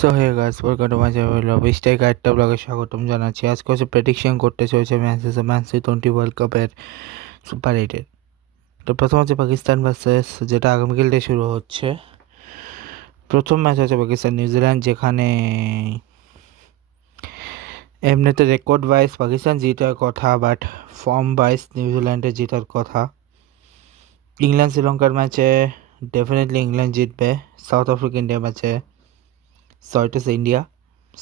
So hey guys, welcome to my channel strike আটটা ব্লগে স্বাগতম জানাচ্ছি। আজকে হচ্ছে প্রেডিকশন করতে চলেছে ম্যান সি 20 ওয়ার্ল্ড কাপের সুপার এইটের। তো প্রথম হচ্ছে পাকিস্তান ভার্সেস, যেটা আগামীকাল দিয়ে শুরু হচ্ছে। প্রথম ম্যাচ হচ্ছে পাকিস্তান নিউজিল্যান্ড, যেখানে এমনিতে রেকর্ড ওয়াইজ পাকিস্তান জেতার কথা, বাট ফর্ম ওয়াইজ নিউজিল্যান্ডের জেতার কথা। ইংল্যান্ড শ্রীলঙ্কার ম্যাচে ডেফিনেটলি ইংল্যান্ড জিতবে। সাউথ আফ্রিকা ইন্ডিয়া ম্যাচে ইন্ডিয়া,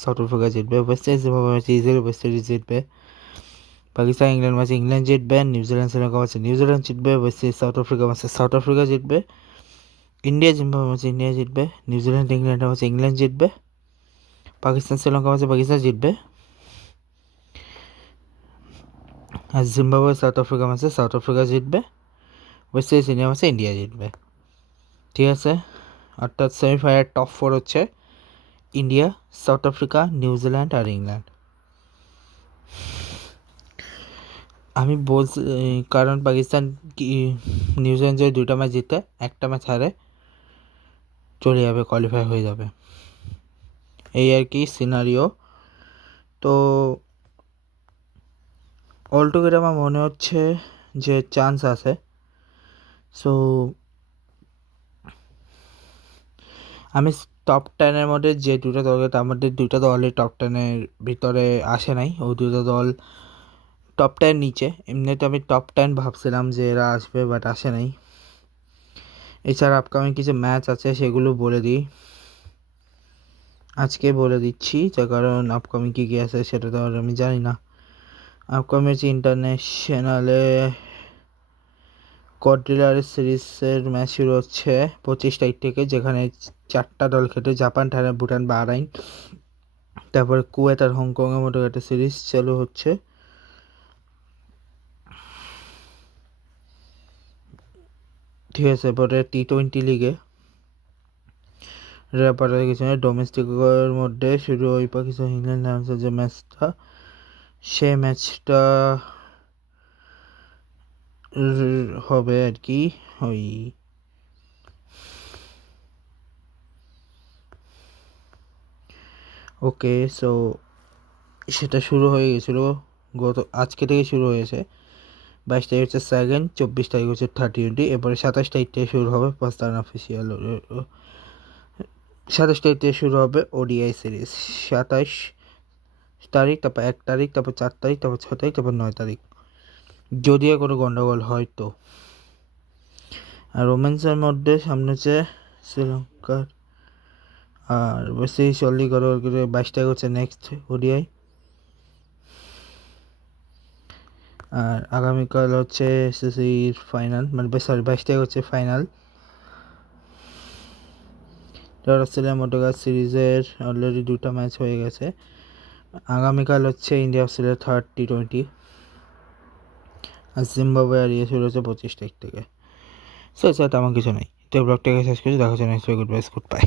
সাউথ আফ্রিকা জিতবে। ওয়েস্ট ইন্ডিজ ম্যাচে ইজিলি ওয়েস্ট ইন্ডিজ জিতবে। পাকিস্তান ইংল্যান্ড ম্যাচে ইংল্যান্ড জিতবে। নিউজিল্যান্ড শ্রীলঙ্কা ম্যাচে নিউজিল্যান্ড জিতবে। ওয়েস্ট ইন্ডিজ সাউথ আফ্রিকা ম্যাচে সাউথ আফ্রিকা জিতবে। ইন্ডিয়া জিম্বাবুয়ে ম্যাচে ইন্ডিয়া জিতবে। নিউজিল্যান্ড ইংল্যান্ড ম্যাচে ইংল্যান্ড জিতবে। পাকিস্তান শ্রীলঙ্কা ম্যাচে পাকিস্তান জিতবে। আর জিম্বাবুয়ে সাউথ আফ্রিকা ম্যাচে সাউথ আফ্রিকা জিতবে। ওয়েস্ট ইন্ডিজ ইন্ডিয়া ম্যাচে ইন্ডিয়া জিতবে। ঠিক আছে, অর্থাৎ সেমিফাইনাল টপ 4 হচ্ছে ইন্ডিয়া, সাউথ আফ্রিকা, নিউজিল্যান্ড আর ইংল্যান্ড। আমি বলছি কারণ পাকিস্তান নিউজিল্যান্ড যদি দুটো ম্যাচ জিতে, একটা ম্যাচ হারে, চলে যাবে, কোয়ালিফাই হয়ে যাবে, এই আর কি সিনারিও। তো অল টুগেদার আমার মনে হচ্ছে যে চান্স আছে। সো আমি টপ 10-এর মধ্যে যে দুটো দল, তার মধ্যে দুটো দল অলরেডি টপ 10-এর ভিতরে আসে নাই, ও দুটো দল টপ 10 নিচে। এমনিতে আমি টপ 10 ভাবছিলাম যে এরা আসবে, বাট আসে নাই। এছাড়া আপকামিং কিছু ম্যাচ আছে, সেগুলো বলে দিই, আজকে বলে দিচ্ছি, তার কারণ আপকামিং কী কী আছে সেটা তো আর আমি জানি না। আপকামিং হচ্ছে ইন্টারন্যাশনালে কোয়াড্রিলারি সিরিজের ম্যাচ শুরু হচ্ছে 25 তারিখ থেকে, যেখানে 4টা দল খেলে, জাপান, থাইল্যান্ড, ভুটান, বাহরাইন। তারপরে কুয়েত আর হংকংয়ের মতো একটা সিরিজ চালু হচ্ছে। ঠিক আছে, পরে T20 লিগে রেপারে কিছু ডোমেস্টিকের মধ্যে শুরু ওই পাকিস্তান ইংল্যান্ড লায়ন্সের যে ম্যাচটা, সে ম্যাচটা হবে আর কি ওই ওকে। সো সেটা শুরু হয়ে গেছিলো আজকে থেকে শুরু হয়েছে। 22 তারিখ হচ্ছে সেকেন্ড, 24 তারিখ হচ্ছে 30, এরপরে 27 তারিখ থেকে শুরু হবে পাকিস্তান অফিসিয়াল। 27 তারিখ থেকে শুরু হবে ওডিআই সিরিজ। 27 তারিখ, তারপর 1 তারিখ, তারপর 4 তারিখ, তারপর 6 তারিখ, তারপর 9 তারিখ, যদিও কোনো গন্ডগোল হয় তো। আর রোম্যান্সের মধ্যে সামনে হচ্ছে শ্রীলঙ্কার আর বেশি জলদি করে 22 তারিখ হচ্ছে নেক্সট ওডিআই। আর আগামীকাল হচ্ছে এসএসসির ফাইনাল, মানে সরি 22 তারিখ হচ্ছে ফাইনাল। অস্ট্রেলিয়া মোটোগাস সিরিজের অলরেডি 2টা ম্যাচ হয়ে গেছে। আগামীকাল হচ্ছে ইন্ডিয়া অস্ট্রেলিয়া থার্ড T20, আর জিম্বাবুয়ে আর শুরু হচ্ছে 25 তারিখ থেকে। সো এছাড়া তেমন কিছু নেই। তো ব্লগটাকে শেষ করছি, দেখা হচ্ছে নেক্সট উইক। Good bye.